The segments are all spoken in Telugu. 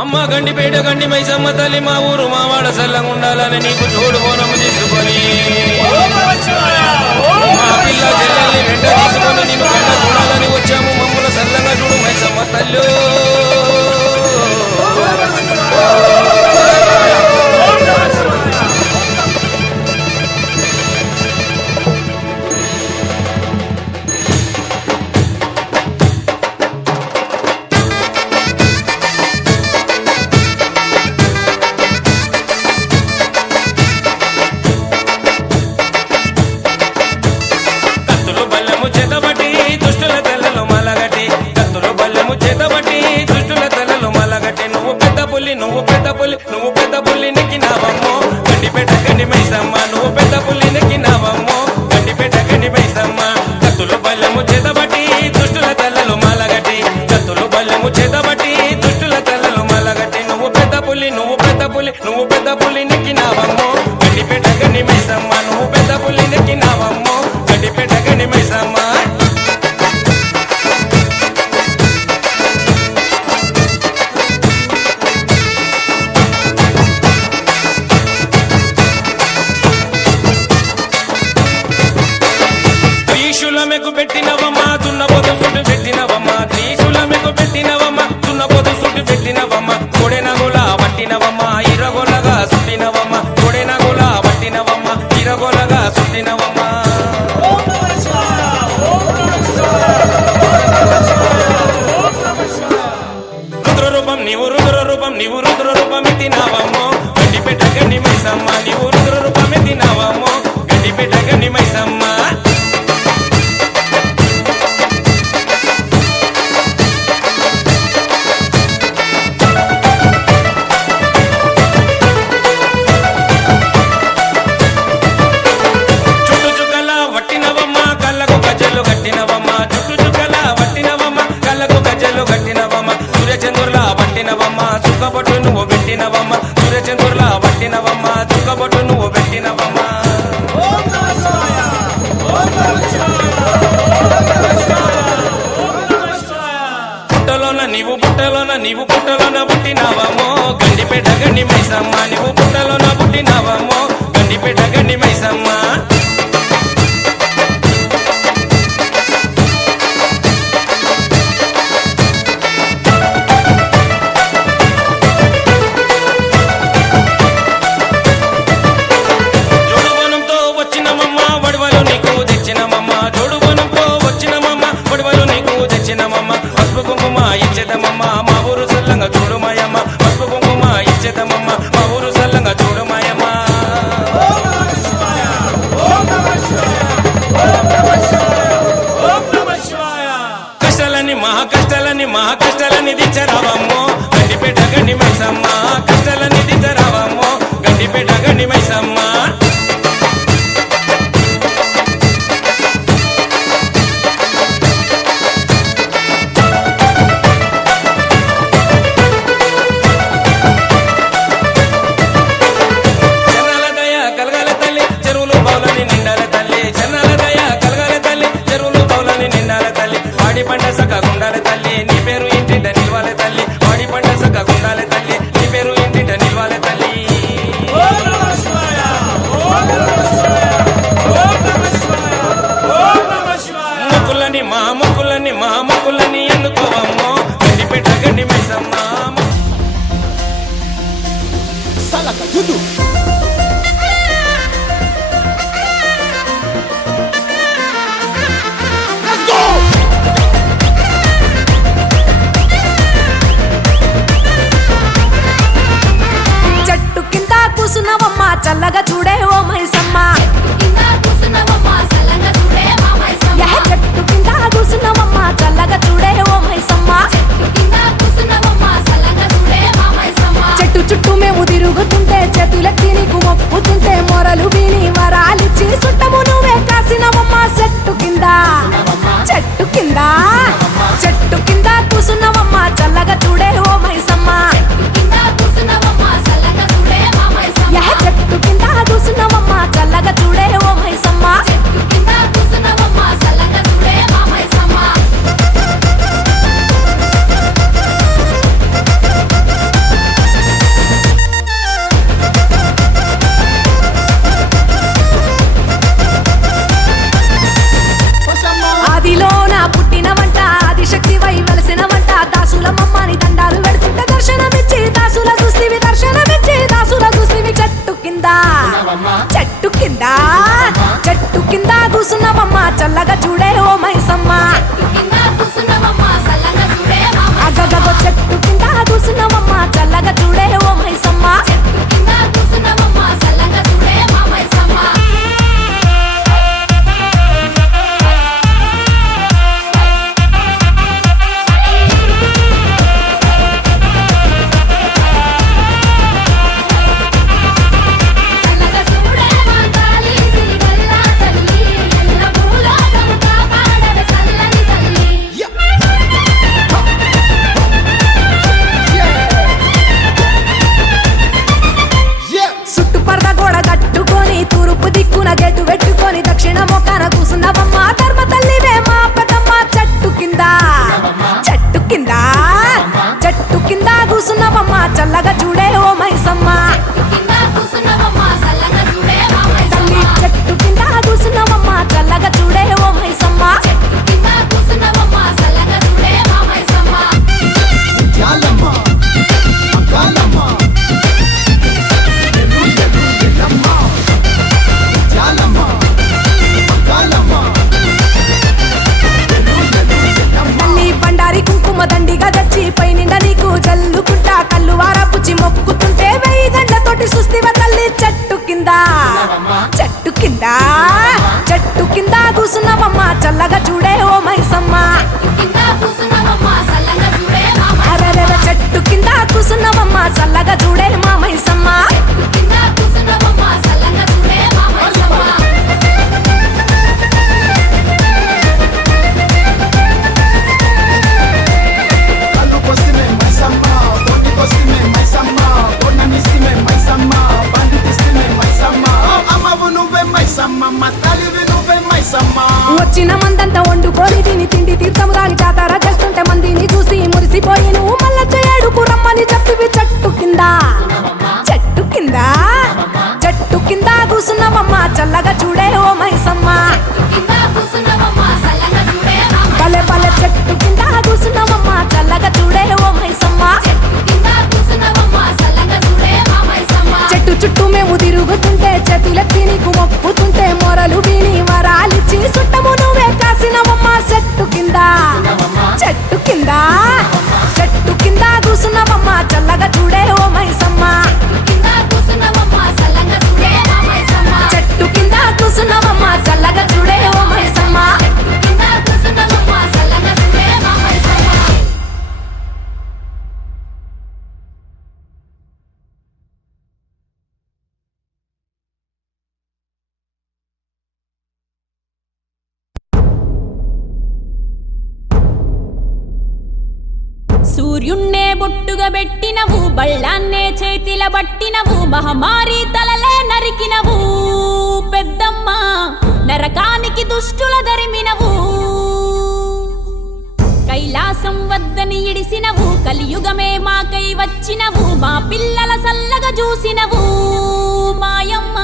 అమ్మ గండిపేట గండి మైసమ్మ తల్లి మా ఊరు మా వాడ సల్లంగా ఉండాలని నీకు తోడు బోనము తీసుకొని మా పిల్ల చెల్లెల్ని వెంట తీసుకొని నిన్ను వెంట చూడాలని వచ్చాము. మమ్మల సల్లంగా చూడు మైసమ్మ తల్లు. నువ్వు పెద్ద పుల్లి నెక్కినావమ్మో గండిపేట గండి మైసమ్మ. నువ్వు పెద్ద పుల్లి నెక్కినావమ్మో గండిపేట గండి మైసమ్మ. కత్తులు బల్లెము చేతబట్టి దుష్టుల తల్లలు మాలగట్టి. కత్తులు బల్లెము చేతబట్టి దుష్టుల తల్లలు మాలగట్టి. నువ్వు పెద్ద పుల్లి నెక్కినావమ్మో గండిపేట గండి మైసమ్మ. నువ్వు పెద్ద పుల్లి నెక్కినావమ్మో గండిపేట గండి మైసమ్మ. త్రిశూలమెకు పెట్టినవమ్మా దున్నపోతు సుట్టు పెట్టినవమ్మా. త్రిశూలమెకు పెట్టినవమ్మా దున్నపోతు సుట్టు పెట్టినవమ్మా. కొడెనగోల పట్టినవమ్మా ఇరగోలగా సుట్టినవమ్మా. కొడెనగోల పట్టినవమ్మా ఇరగోలగా సుట్టినవమ్మా. నీవు రుద్ర రూపం ఎత్తినావమ్మో గండిపేట గండి మైసమ్మ. నీవు రుద్ర రూపం ఎత్తినావమ్మో గండిపేట గండి మైసమ్మ. చుక్కబొట్టు నువ్వు పెట్టినవమ్మ సూర్యచంద్రులా పట్టినవమ్మ. చుక్కబొట్టు నువ్వు పెట్టినవమ్మ. నీవు పుట్టలోన పుట్టినవమ్మో గండిపేట గండి మైసమ్మ. నీవు పుట్టలోన పుట్టినవమ్మో గండిపేట గండి మైసమ్మ. పసుపు కుంకుమ ఇచ్చేదమ్మమ్మ మా ఊరు సల్లంగా చూడుమాయమ్మ. పసుపు కుంకుమ ఇచ్చేదమ్మమ్మ మా ఊరు సల్లంగా చూడుమాయమ్మ. మహా కష్టాలని దిచ్చరావమ్మో గండిపేట గండి మైసమ్మ. కష్టాలని దిచ్చరావమ్మో గండిపేట గండి మైసమ్మ. పంట సక్కగుండాలి తల్లి నీ పేరు ఇంటింట నిలవాలి తల్లి. వాడి పంట సక్కగుండాలి తల్లి నీ పేరు ఇంటింట నిలవాలి తల్లి. మొక్కులని ఎన్నుకోవమ్మో గండిపేట గండి మైసమ్మ. కూసునవమ్మ చల్లగా చూడే ఓ మైసమ్మ. చెట్టు కింద కూసునవమ్మ చల్లగా చూడే ఓ మైసమ్మ. చెట్టు చుట్టూ మేము తిరుగుతుంటే చేతులెత్తి నీకు మొక్కుతుంటే మొరలు విని వరాలిచ్చి సుట్టము నువ్వే కాసినవమ్మ. చెట్టు కింద చెట్టు కింద చెట్టు కింద కూసునవమ్మ చల్లగా చూడే ఓ మైసమ్మ. చెట్టు కింద కూసునవమ్మ చల్లగా చూడే ఓ మైసమ్మ. చల్లగా చూడే ఓ మైసమ్మ అగగగో చెట్టు కింద కూసున్నవమ్మ చల్లగా చూడే ఓ మైసమ్మ గేటు పెట్టుకొని దక్షిణ మొక్కన కూసున్నవమ్మ ధర్మ తల్లివే మా పెద్దమ్మ చెట్టు కింద చెట్టు కింద కూసున్నవమ్మ చల్లగా చూడే ఓ మైసమ్మ తల్లి చెట్టు కింద కూసున్నవమ్మ చల్లగా చూడే ఓ మైసమ్మ కుంకుమ దండిగా తెచ్చి పై నిండా నీకు జల్లుకుంటా కళ్ళు వారపుచ్చి మొక్కుతుంటే 1000 గంటలతోటి సుస్తివ తల్లి చెట్టు కింద కూసున్నవమ్మ చల్లగా చూడే ఓ మైసమ్మ అరెరెర చెట్టు కింద కూసున్నవమ్మ చల్లగా చూడే మా మైసమ్మ వచ్చిన మందంతా వండుకొని తిని తిండి తీర్థం గాని జాతర చేస్తుంటే మందిని చూసి మురిసిపోయి నువ్వు మళ్ళా చేయడుకు రమ్మని చెప్పివి చెట్టు కింద కూసున్నవమ్మ చల్లగా చూడే ఓ మైసమ్మ పలే పలే చెట్టు కింద కూసున్నవమ్మ చల్లగా చూడే ఓ మైసమ్మ చెట్టు చుట్టూ మేము తిరుగుతుంటే చేతులెత్తి నీకు మొక్కుతుంటే మొరలు విని వరాలిచ్చి సుట్టము నువ్వే కాసినవమ్మ చెట్టు కింద కూసున్నవమ్మ చల్లగా చూడే ఓ మైసమ్మ చెట్టు కింద కూసున్నవమ్మ చల్లగా చూడే ఓ మైసమ్మ సూర్యున్నే బొట్టుగా పెట్టినవు బళ్ళాన్నే చేతిల బట్టినవు మహమారి తలలే నరికినవు పెద్దమ్మ నరకానికి దుష్టుల దరిమినవు కైలాసం వద్దని ఇడిసినవు కలియుగమే మాకై వచ్చినవు మా పిల్లల సల్లగా చూసినవు మాయమ్మ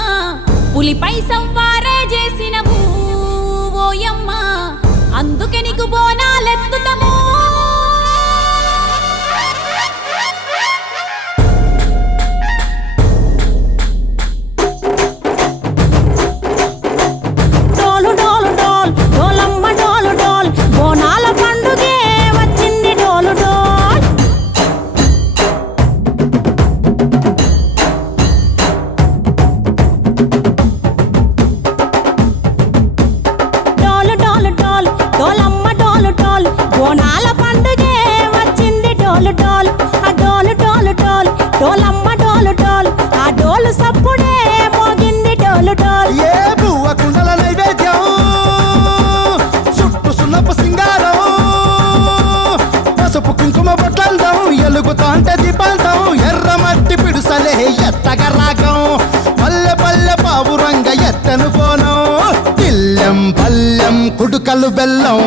పులిపై సంవారే చేసినవు ఓయమ్మ అందుకే నీకు బోనాలెత్తుతము ఎత్తగరాగం పల్లె పల్లె పావురంగ ఎత్తను పోనం తిల్లెం పల్లెం కుడుకలు బెల్లం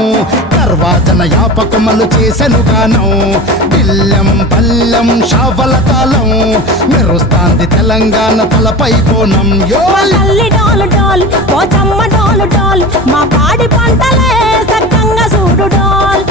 గర్వాజన యాపకమలు చేసెను గానం తిల్లెం పల్లెం షావల తాళం మెరుస్తాంది తెలంగాణ తలపై కోణం యో డాలు డాల్ పోచమ్మ డాలు డాల్ మా పాడి పంటలే సక్కంగా చూడు డాల్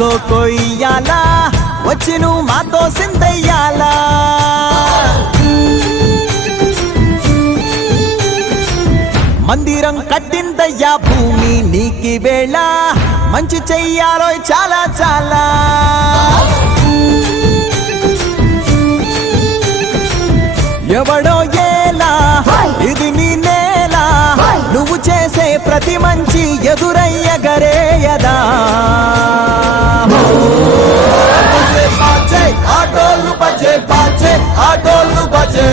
మాతో కొయ్యాలా వచ్చి నువ్వు మాతో సిందయ్యాలా మందిరం కట్టిందయ్యా భూమి నీకి వేళ మంచి చెయ్యాలో చాలా చాలా ఎవడో ఏలా ఇది నీ నేల నువ్వు చేసే ప్రతి మంచి ఎదురయ్యగరేయదా ఆటోలు బజే బాజే ఆటోలు బజే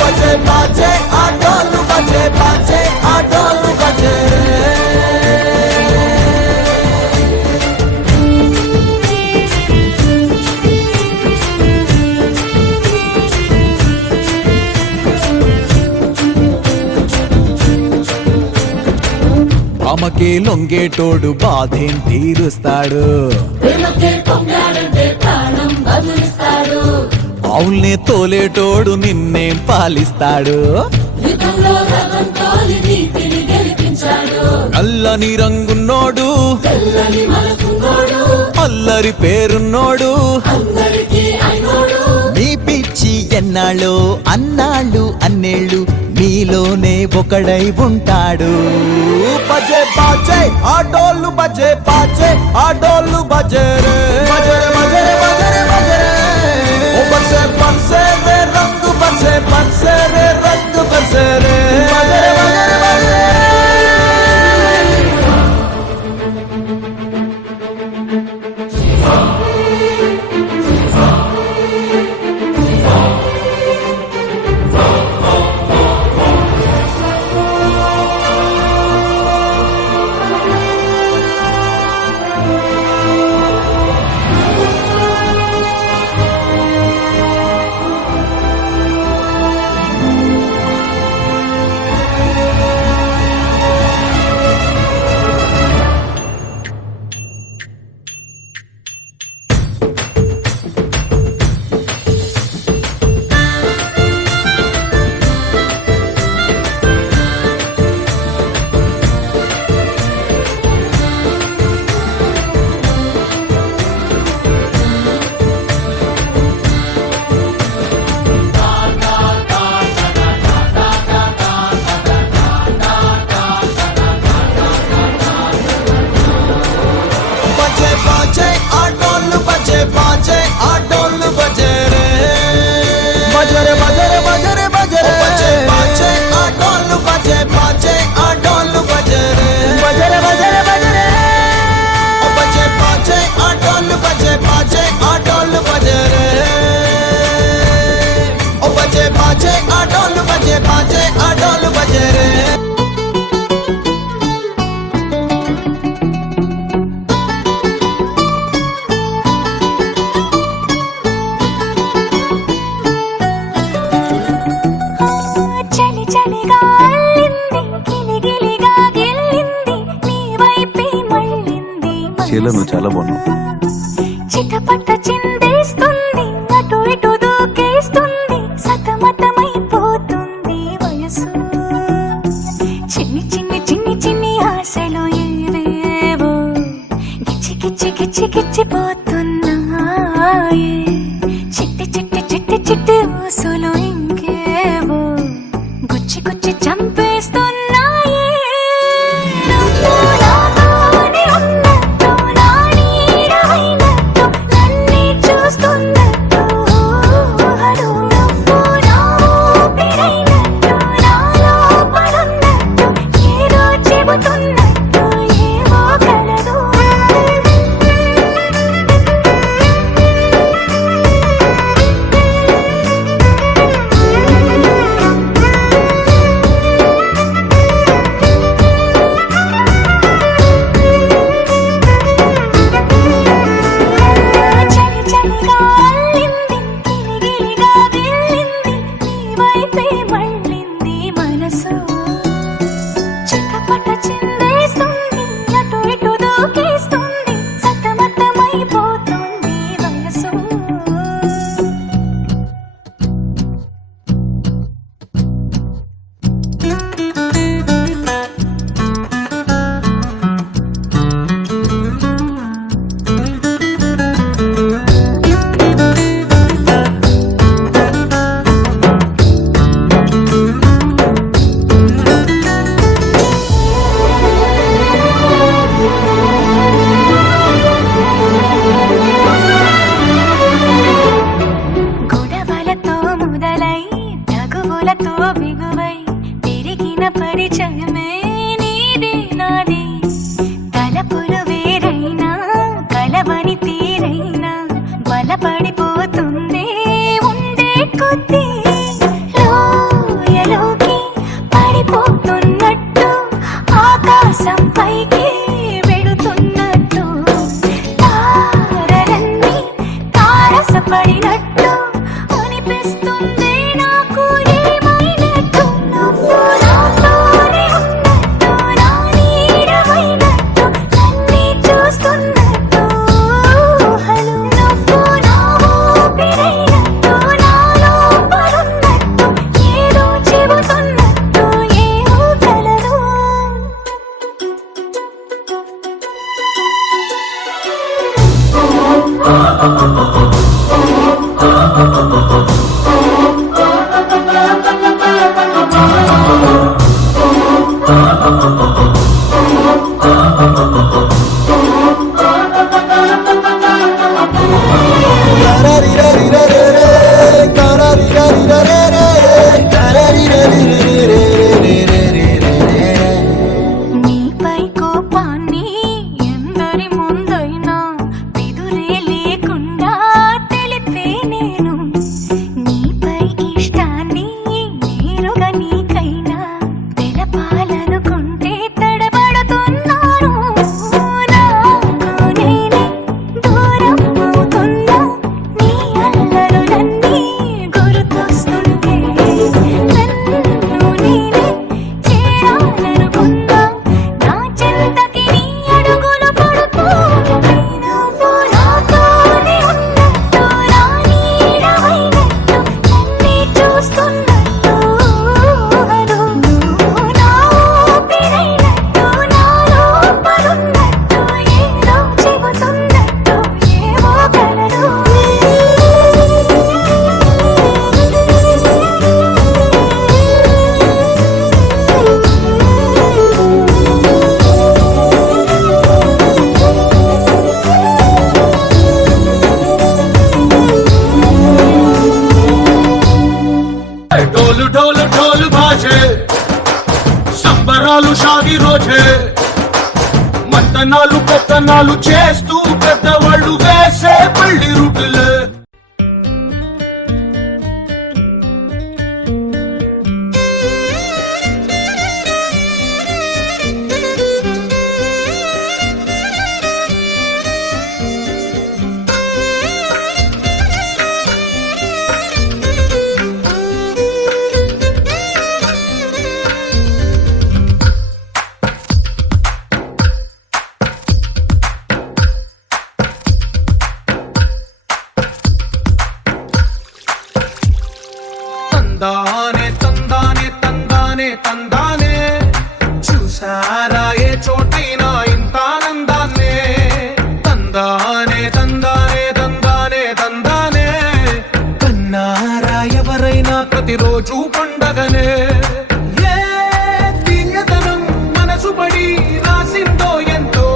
బజే బాజే ఆటోలు బజే బాజే ఆటోలు బజే అమ్మకే లొంగేటోడు బాధేం తీరుస్తాడు అవుల్నే తోలేటోడు నిన్నేం పాలిస్తాడు నల్లని రంగున్నోడు అల్లరి పేరున్నోడు నీ పిచ్చి ఎన్నాళ్ళు అన్నాళ్ళు అన్నేళ్ళు మీలోనే ఒకడై ఉంటాడు బజే బాజే ఆటోలు బజే బాజే ఆటోలు బజే రే బజే బజే బజే బజే ఓ బజే బజే రే రంగు బజే బజే రే రంగు బజే రే బజే బజే బజే నువ్వు చాలా బాగున్నావు. చిటపట చిందేస్తుంది అటు ఇటు దూకేస్తుంది సతమతమైపోతుంది వయసు చిన్ని చిన్ని చిన్ని చిన్ని ఆశలు ఏవేవో గిచ్చి గిచ్చి గిచ్చి గిచ్చిపోతున్నాయి చిట్టి చిట్టి చిట్టి చిట్టి ఊసులు ఇంకేవో గుచ్చి గుచ్చి చంపేస్తున్నాయి కొద్దీ లోయలోకి పడిపోతున్నట్టు ఆకాశం పైకి వెడుతున్నట్టు తారలన్నీ తారసపడినట్టు అనిపిస్తుంది నాకు ఏమైనట్టు నువ్వు నాతోనే ఉన్నట్టు నా నీడమైనట్టు నన్నే చూస్తున్నట్టు ఊహలు నువ్వు నా ఊపిరైనట్టు నాలో పడున్నట్టు ఏదో చెబుతున్నట్టు ఏమో కలదు నీపై కోపాన్ని ఎందరి ముందైనా విదురే లేకుండా తెలిపే నేను నీపై ఇష్టాన్ని నేరుగా నీకైనా తెలపాలనుకుంటే తడబడుతున్నాను నాకు నేనే దూరం అవుతున్నా నీ అల్లరులన్నీ గుర్తొస్తుంటే నన్ను నేనే చేరాలనుకున్నా నా చెంతకి నీ అడుగులు పడుతూ నువ్వు నాతోనే ఉన్నట్టు నా నీడమైనట్టు నన్నే చూస్తున్నట్టు ఊహలు నువ్వు నా ఊపిరైనట్టు నాలో పడున్నట్టు ఏదో చెబుతున్నట్టు ఏమో కలదు ढोल ढोल ढोल बाजे సంబరాలు షాది రోజే మంతనాలు పెత్తనాలు చేస్తూ పెద్దవాళ్ళు వేసే పల్లి రుటులే తందానే తందానే తందానే తందానే చూసారా ఏ చోటైనా ఇంత ఆనందాన్నే తందానే తందానే తందానే తందానే కన్నారా ఎవరైనా ప్రతిరోజు పండగనే ఏ తీయదనం మనసు పడి రాసిందో ఎంతో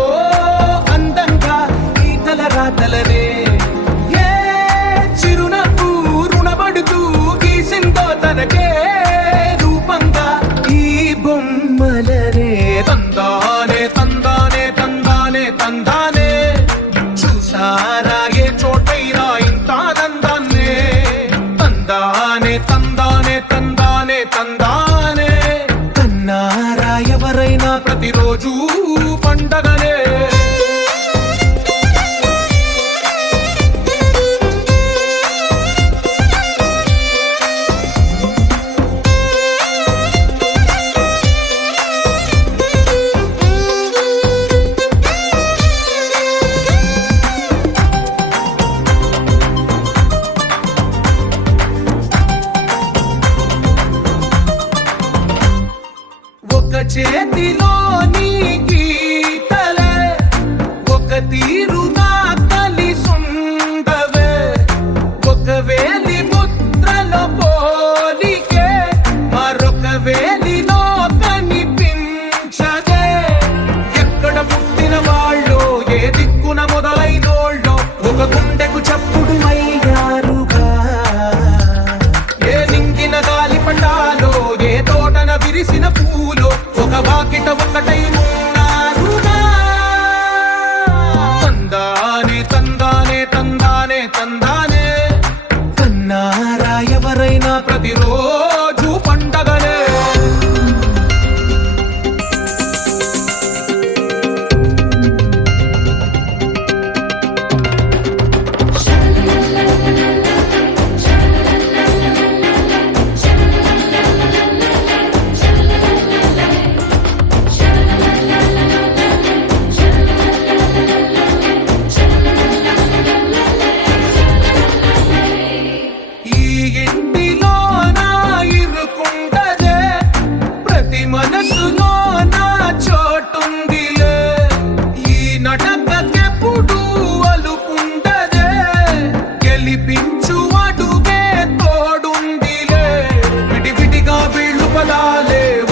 అందంగా ఈ తలరాతలనే ఏ చిరునవ్వు రుణపడుతూ గీసిందో తనకే రూపంగా ఈ బొమ్మలనే తందానే తందానే తందానే తందానే చూసారా ఏ చోటైనా ఇంత ఆనందాన్నే తందానే తందానే తందానే తందానే కన్నారా ఎవరైనా ప్రతిరోజు పండగనే ఒక చేతిలో నీ గీతలే ఒక తీరుగా కలిసుండవే ఒక వేలి ముద్రల పోలికే మరొక వేలిలో కనిపించదే ఎక్కడ పుట్టిన వాళ్ళు ఏ దిక్కున మొదలైనోళ్ళో ఒక గుండెకు చప్పుడు అయ్యారుగా ఏ నింగిన గాలి పండాలో ఏ తోటన విరిసిన పూలో ఒక వాకిట ఒకటై ఉన్నారుగా తందానే తందానే తందానే తందానే కన్నా ప్రతిరోజు పండగలే.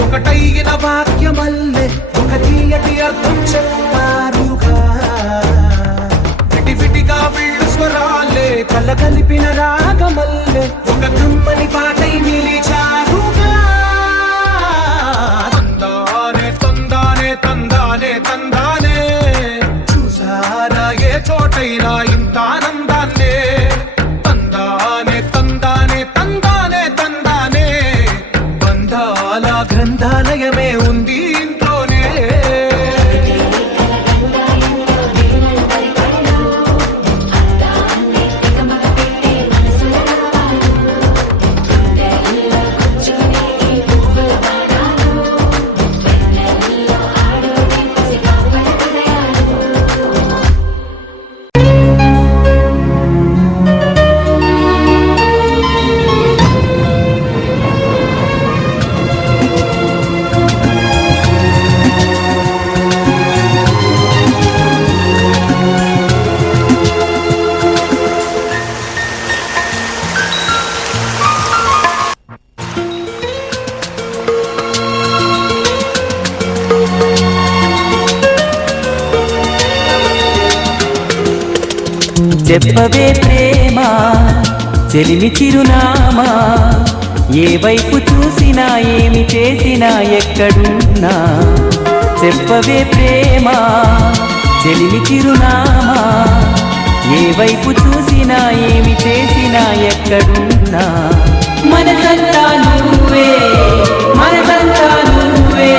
ఒకటైన వాక్యమల్లే ఒక తీయటి అర్థం చెప్పారుగా. విటివిటిగా వీళ్ళు స్వరాలే కలగలిపిన రాగమల్లే ఒక కమ్మని పాటై నిలిచారుగా. తందానే తందానే తందానే తందానే చూసారా ఏ చోటైనా ఇంత ఆనందాన్నే. తందానే తందానే తందానే తందానే బంధాల గ్రంథాలయమే ఉంది ఇంట్లోనే. చెప్పవే ప్రేమ చెలిమి చిరునామా, ఏ వైపు చూసినా ఏమి చేసినా ఎక్కడున్నా. చెప్పవే ప్రేమ చెలిమి చిరునామా, ఏ వైపు చూసినా ఏమి చేసినా ఎక్కడున్నా. మనసంతా నువ్వే మనసంతా నువ్వే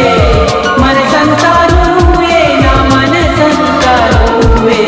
మనసంతా నువ్వే నా మనసంతా నువ్వే.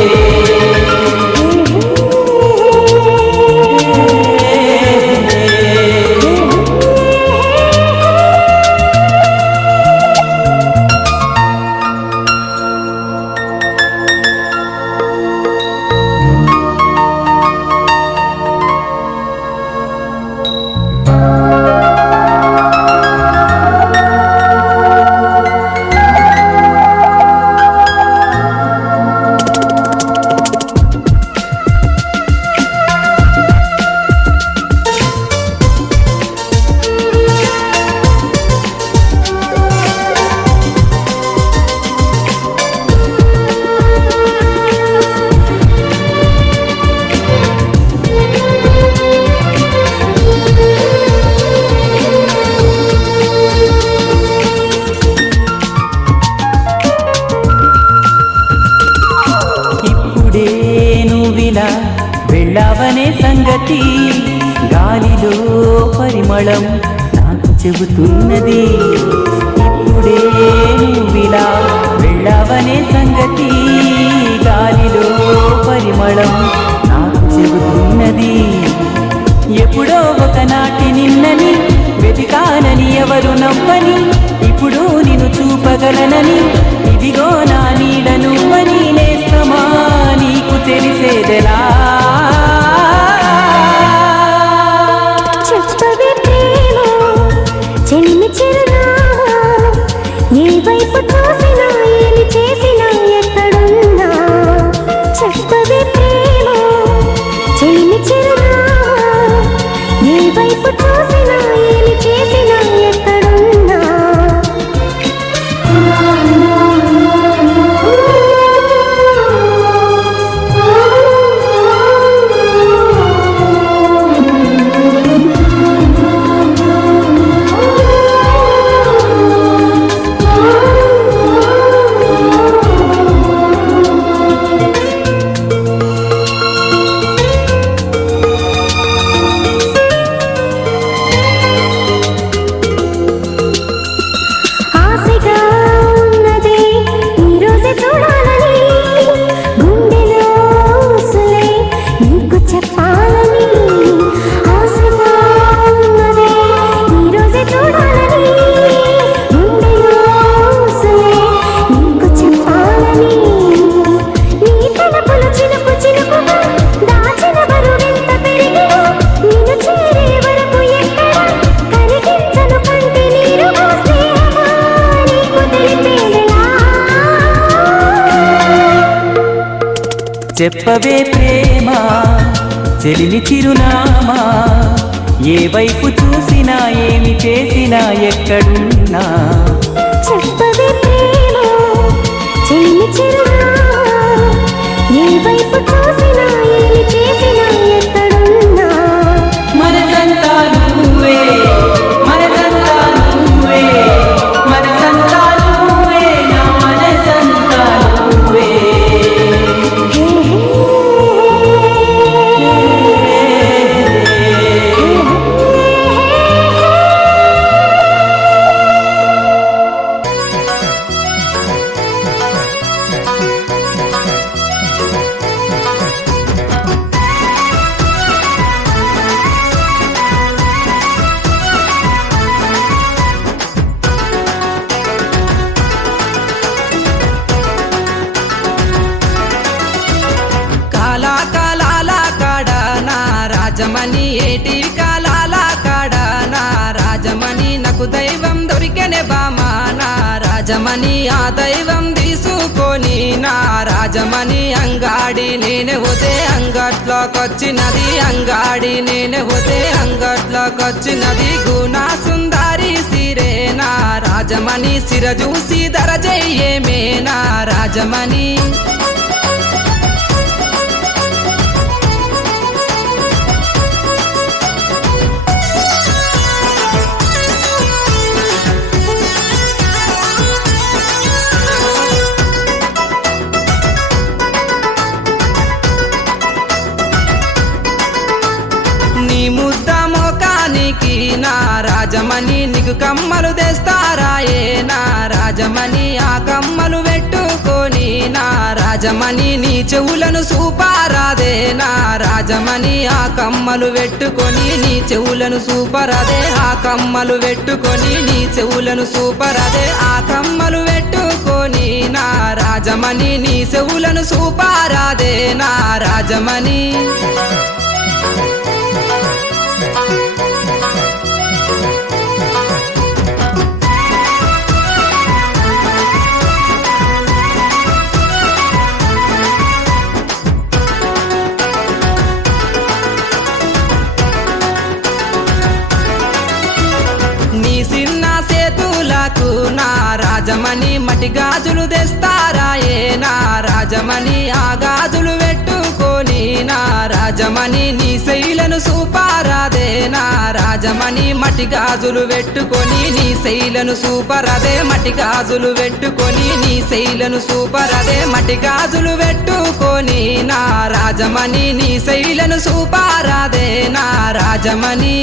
వెళ్ళావనే సంగతి గాలిలో పరిమళం నాకు చెబుతున్నది. ఇప్పుడే నువ్విలా వెళ్ళావనే సంగతి గాలిలో పరిమళం నాకు చెబుతున్నది. ఎప్పుడో ఒకనాటి నిన్నని వెతికానని ఎవరు నవ్వని, ఇప్పుడు నిన్ను చూపగలనని ఇదిగో నా నీడ నువ్వని. నేస్తమా నీకు తెలిసేదెలా? చెప్పవే ప్రేమ చెలిమి చిరునామా, ఏ వైపు చూసినా ఏమి చేసినా ఎక్కడున్నా. చెప్పవే ప్రేమ చెలిమి చిరునామా, ఏ వైపు చూసినా ఏమి చేసినా ఎక్కడున్నా. చెప్పవే ప్రేమ చెలిని చిరునామా ఏ వైపు చూసినా ఏమి చేసినా ఎక్కడున్నా చెప్పవే ప్రేమ చెలిమి చిరునామా ఏ వైపు చూసినా ఏమి చేసినా ఎక్కడున్నా మనసంతా నువ్వే మనసంతా నువ్వే మనసంతా నువ్వే నా మనసంతా నువ్వే కాలా కాలాల కాడ నా రాజమణి ఏటి కాలాల కాడ నా రాజమణి నాకు దైవం దొరికెనే బామా నా రాజమణి ఆ దైవం తీసుకొని నా రాజమణి అంగాడి నేనే పోతే అంగట్లోకొచ్చినది అంగాడి నేనే పోతే అంగట్లోకొచ్చినది గుణా సుందరి సిరే నా రాజమణి సిర చూసి దరజయ్యేమే నా రాజమణి నీ ముద్ద మోకానికి నా రాజమణి నీకు కమ్మలు తెస్తారాయే నా రాజమణి ఆ కమ్మలు పెట్టుకొని నా రాజమణి నీ చెవులను సూపారాదే నా రాజమణి ఆ కమ్మలు పెట్టుకొని నీ చెవులను సూపరాదే ఆ కమ్మలు పెట్టుకొని నీ చెవులను సూపరాదే ఆ కమ్మలు పెట్టుకొని నా రాజమణి నీ చెవులను సూపారాదే నా రాజమణి నీ సిన్న సేతులకు నా రాజమణి మటి గాజులు తెస్తారాయే నా రాజమణి ఆ గాజులు పెట్టుకొని నా రాజమణి నీ శైలను సూపారాదే నా రాజమణి మటి గాజులు పెట్టుకొని నీ శైలను సూపరాదే మటి గాజులు పెట్టుకొని నీ శైలను సూపరాదే మటి గాజులు పెట్టుకొని నా రాజమణి నీ శైలను సూపారాదే నా రాజమణి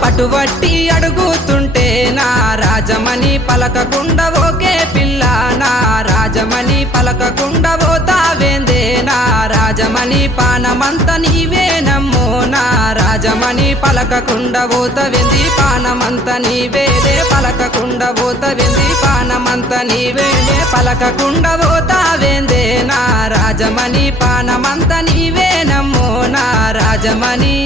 పట్టుబట్టి అడుగుతుంటే నా రాజమణి పలకకుండా ఓకే పిల్ల నా రాజమణి పలకకుండా పోతావేందే నా రాజమణి పానమంత నీవేనమ్మో నా రాజమణి పలకకుండా పోతవేంది పానమంత నీవేలే పలకకుండా పోతవేంది పానమంత నీవేలే పలకకుండా పోతావేందే నా రాజమణి పానమంత నీవేనమ్మో నా రాజమణి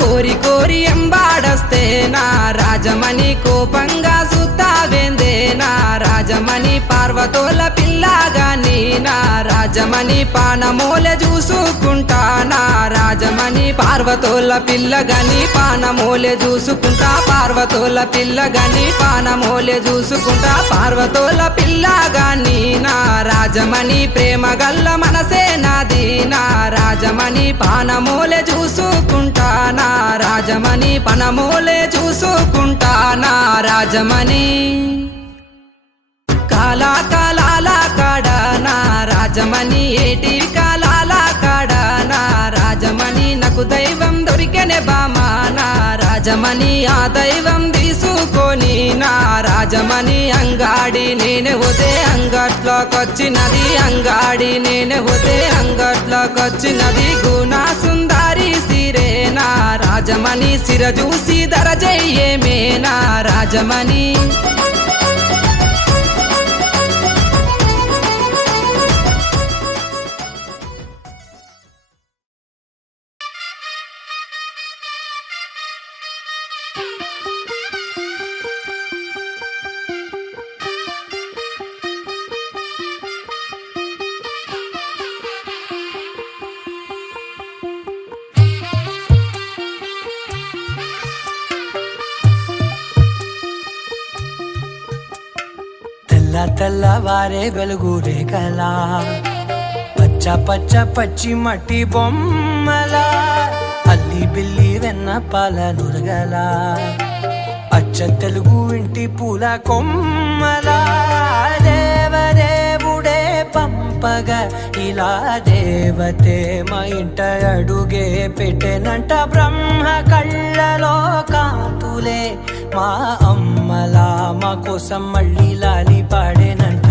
కోరి కోరి ఎంబాడస్తే నా రాజమణి కోపంగా సుత్తావేందే నా రాజమణి పార్వతోల పిల్లగాని నా రాజమణి పానమూలె చూసుకుంటా నా రాజమణి పార్వతోల పిల్లగాని పానమూలె చూసుకుంటా పార్వతోల పిల్లగాని పానమూలె చూసుకుంటా పార్వతోల పిల్లగాని నా రాజమణి ప్రేమ గల్ల మనసే నాది నా రాజమణి పానమూలె చూసుకుంటా నా రాజమణి పనమూలే చూసుకుంటా నా రాజమణి కాలా కాలాల కాడ నా రాజమణి ఏటి కాలాల కాడ నా రాజమణి నాకు దైవం దొరికెనే బామా నా రాజ రాజమణి ఆ దైవం తీసుకొని నా రాజమణి అంగాడి నేను ఉదే అంగట్లోకొచ్చినది అంగాడి నేను ఉదే అంగట్లోకొచ్చినది గుణా సుందరి సిరే నా రాజమణి సిర చూసి దరజయ్యేమే నా రాజమణి తెల్లవారే వెలుగు రేఖలా పచ్చ పచ్చ పచ్చి మట్టి బొమ్మలా అల్లి బిల్లి వెన్న పాల నురగలా అచ్చ తెలుగు ఇంటి పూల కొమ్మలా దేవదేవుడే పంపగా ఇలా దేవతే మా ఇంట అడుగే పెట్టెనంట బ్రహ్మ కళ్ళలో కాంతులే మా అమ్మలా మా కోసం మళ్ళీ లాలి పాడేనంట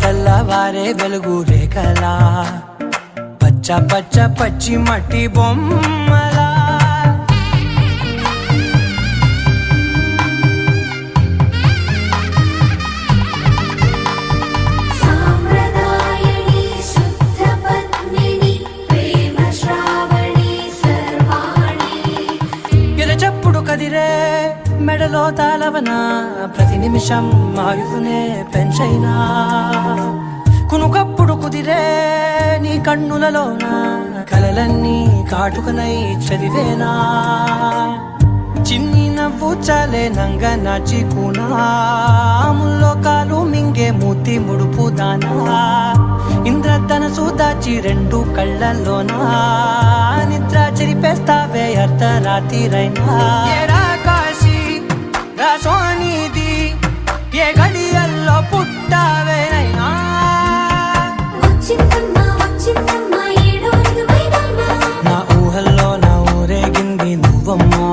తెల్లవారే వెలుగు రేఖలా పచ్చ పచ్చ పచ్చి మట్టి బొమ్మలా కదిరే మెడలో తాళవన ప్రతి నిమిషం ఆయుధునే పెంచైనా కునుకప్పుడు కుదిరే నీ కన్నులలోన కలలన్నీ కాటుకనై చదివేనా చిన్ని నవ్వు చాలే నంగ నాచి కూనాముల్లో కాలు మింగే మూతి ముడుపు దానా ఇంద్రధనసు దాచి రెండు కళ్ళల్లోనా నిద్ర చెరిపేస్తావే అర్ధరాత్రిరైనా కాశీ రాసోనిది ఏ గడియల్లో పుట్టావేనైనా నా ఊహల్లో నా ఊరేగింది నువ్వమ్మా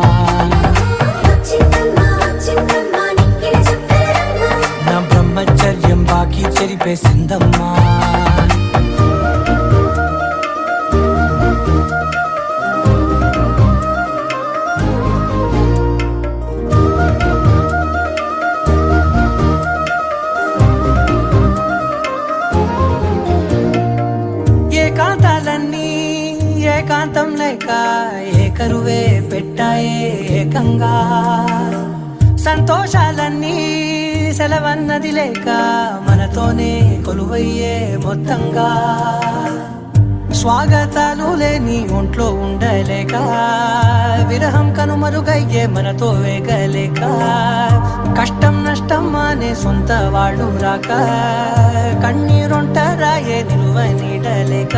నా బ్రహ్మచర్యం బాకీ చెరిపేసిందమ్మా ఏకాంతం లేక ఏకరువే పెట్టాయే ఏకంగా సంతోషాలన్నీ సెలవన్నది లేక మనతోనే కొలువయ్యే మొత్తంగా స్వాగతాలు లేని ఒంట్లో ఉండలేక విరహం కనుమరుగయ్యే మనతో వేగలేక కష్టం నష్టం అనే సొంత వాళ్ళు రాక కన్నీరొంటరాయే నిలువ నీడలేక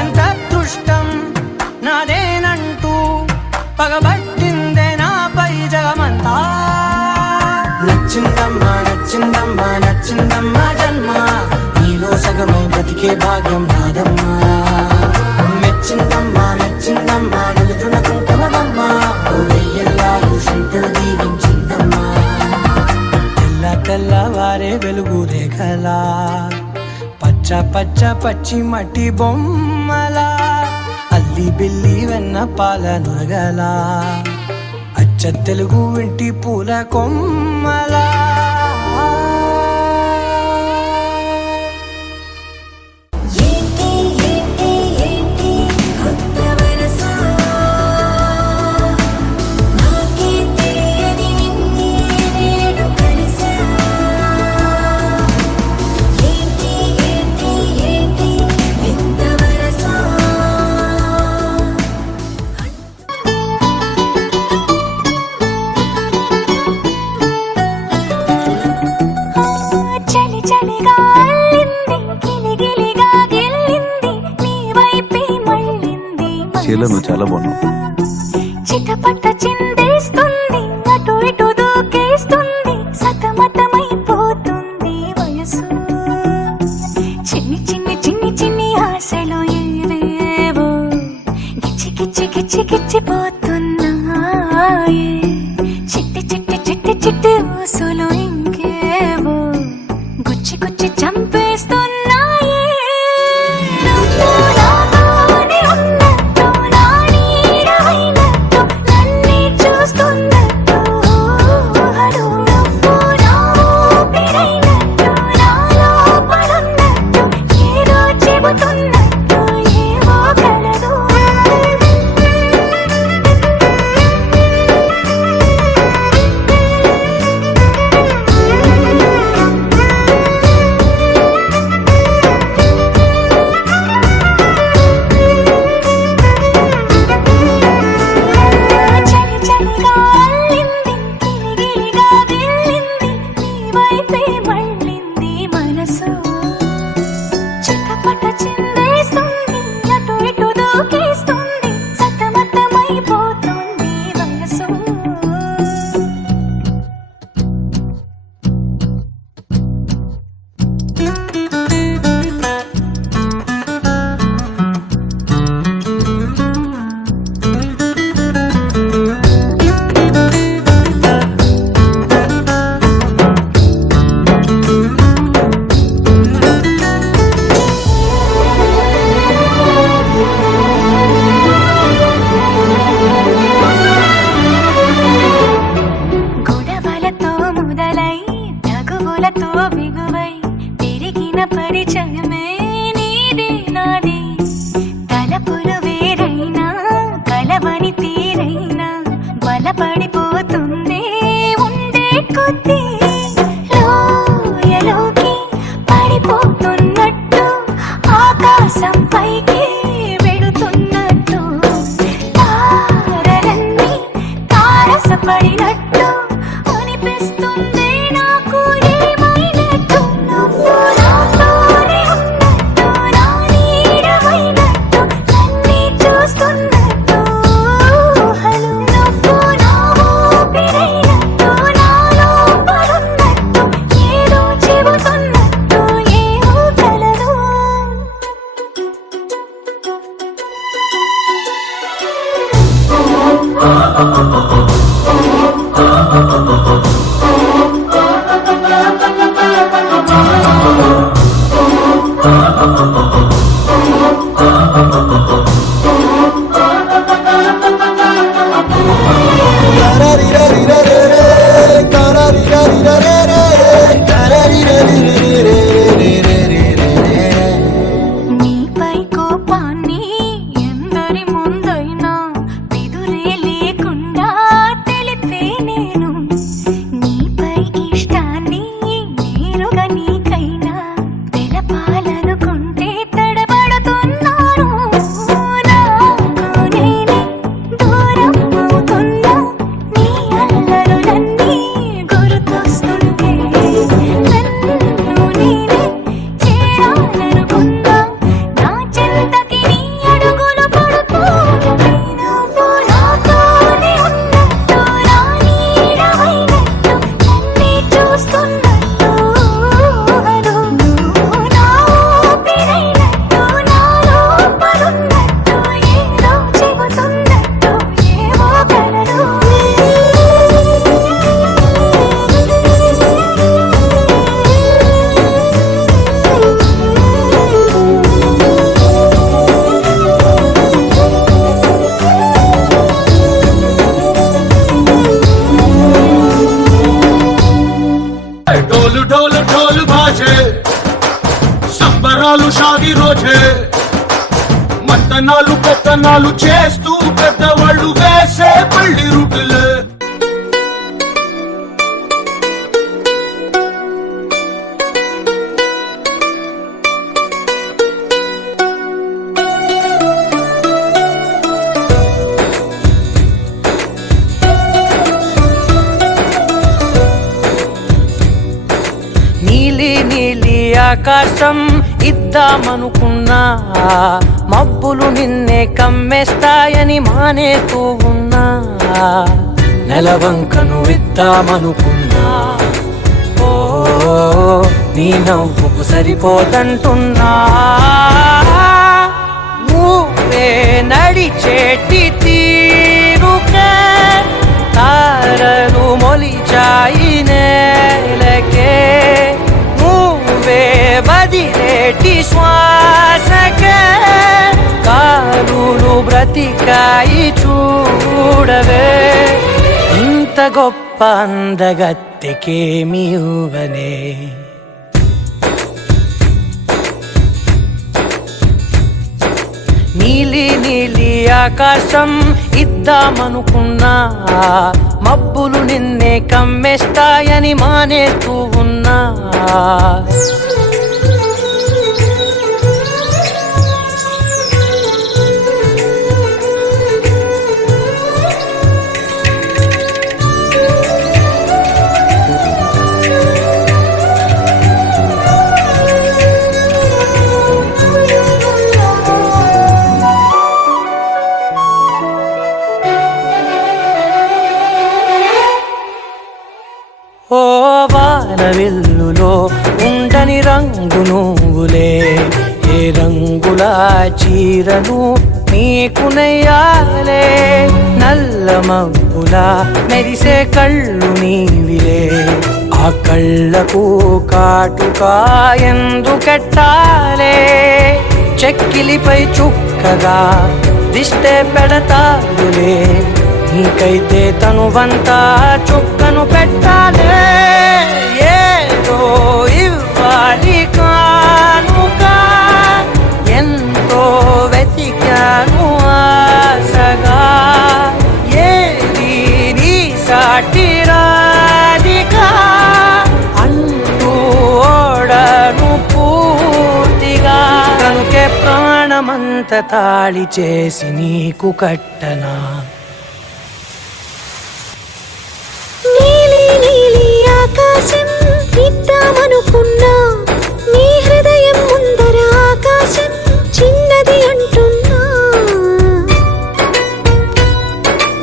ఎంత అదృష్టం నాదేనంటూ పగబట్టిందే నాపై జగమంతా నచ్చిందమ్మా నచ్చిందమ్మా నచ్చిందమ్మా జన్మ నీలో సగమై బ్రతికే భాగ్యం నాదమ్మా మెచ్చిందమ్మా మెచ్చిందమ్మా నిలుతున్న కుంకుమమ్మా వెయ్యల్లాలు శంకరు దీవించిందమ్మా తెల్లవారే వెలుగు రేఖలా పచ్చ పచ్చ పచ్చి మట్టి బొమ్మలా అల్లి బిల్లి వెన్న పాల నురగలా అచ్చ తెలుగు ఇంటి పూల కొమ్మలా శీల నువ్వు చాలా బాగున్నావు. చిటపట చిందేసి గిచ్చిపోతున్నాయే చిట్టి చిట్టి చిట్టి చిట్టి ఊసులు ఇంకేవో గుచ్చి గుచ్చి చంపేస్తున్నాయే నువ్వు నాతోనే ఉన్నట్టు నా నీడవైనట్టు నన్నే చూస్తున్నట్టు ఊహలు నువ్వు నా ఊపిరైనట్టు నా లోపలున్నట్టు ఏదో చెబుతున్నట్టు ఏవో కలదు చలి చలిగా అల్లింది గిలిగిలిగా గిల్లింది నీ వైపే మళ్ళింది మనసు చిటపట చిందేస్తుంది అటు ఇటు దూకేస్తుంది సతమతమైపోతుంది వయసు గొడవలతో మొదలై తగువులతో బిగువై పెరిగిన పరిచయమే నీది నాది తలపులు వేరైనా కలవని తీరైనా బలపడిపోతుంది ఉండే కొద్దీ లోయలోకి పడిపోతున్నట్టు ఆకాశం పైకి వెళుతున్నట్టు తారలన్నీ తారసపడినట్టు అనిపిస్తుంది నాకు ఏమైనట్టు నువ్వు నాతోనే ఉన్నట్టు నా నీడవైనట్టు నన్నే చూస్తున్నట్టు ఊహలు నువ్వు నా ఊపిరైనట్టు నా లోపలున్నట్టు ఏదో చెబుతున్నట్టు ఏవో కలదు నీపై కోపాన్ని ఎందరి ముందైనా ఎదురే లేకుండా తెలిపే నేను నీపై ఇష్టాన్ని నేరుగా నీకైనా తెలపాలనుకుంటే తడబడుతున్నాను నాకు నేనే దూరం అవుతున్నా నీ అల్లరులన్నీ గుర్తొస్తుంటే నన్ను నేనే చేరాలనుకున్నా నా చెంతకి నీ అడుగులు పడుతూ నువ్వు నాతోనే ఉన్నట్టు నా నీడవైనట్టు నన్నే చూస్తున్నట్టు ఊహలు నువ్వు నా ఊపిరైనట్టు నా లోపలున్నట్టు ఏదో చెబుతున్నట్టు ఏవో కలదు ढोल ढोल ढोल बाजे సంబరాలు షాది రోజే మంతనాలు పెత్తనాలు చేస్తూ పెద్దవాళ్ళు వేసే పళ్ళి రుటులే నీలి నీలి ఆకాశం ఇద్దామనుకున్నా మబ్బులు నిన్నే కమ్మేస్తాయని మానేస్తూ ఉన్నా నెలవంకను ఇద్దామనుకున్నా ఓ నీ నవ్వుకు సరిపోదంటున్నా నువ్వే నడిచేటి నేటి శ్వాసకే కారులు బ్రతికాయి చూడవే ఇంత గొప్ప అందగత్తెకేమి ఇవ్వనే నీలి నీలి ఆకాశం ఇద్దామనుకున్నా మబ్బులు నిన్నే కమ్మేస్తాయని మానేస్తూ ఉన్నా ఓ వానవిల్లులో ఉండని రంగు నువ్వులే ఏ రంగుల చీరను నీకు నెయ్యాలే నల్ల మబ్బుల మెరిసే కళ్ళు నీవిలే ఆ కళ్ళకు కాటుకా ఎందుకెట్టాలే చెక్కిలిపై చుక్కగా దిష్టే పెడతాడులే నీకైతే తనువంతా చుక్కను పెట్టాలే ఏదో ఇవ్వాలి కానుక ఎంతో వెతికాను ఆశగా ఏది నీ సాటి రాధిక అంటూ ఓడను పూర్తిగా కనుకే ప్రాణమంత తాళి చేసి నీకు కట్టనా నీలి నీలి ఆకాశం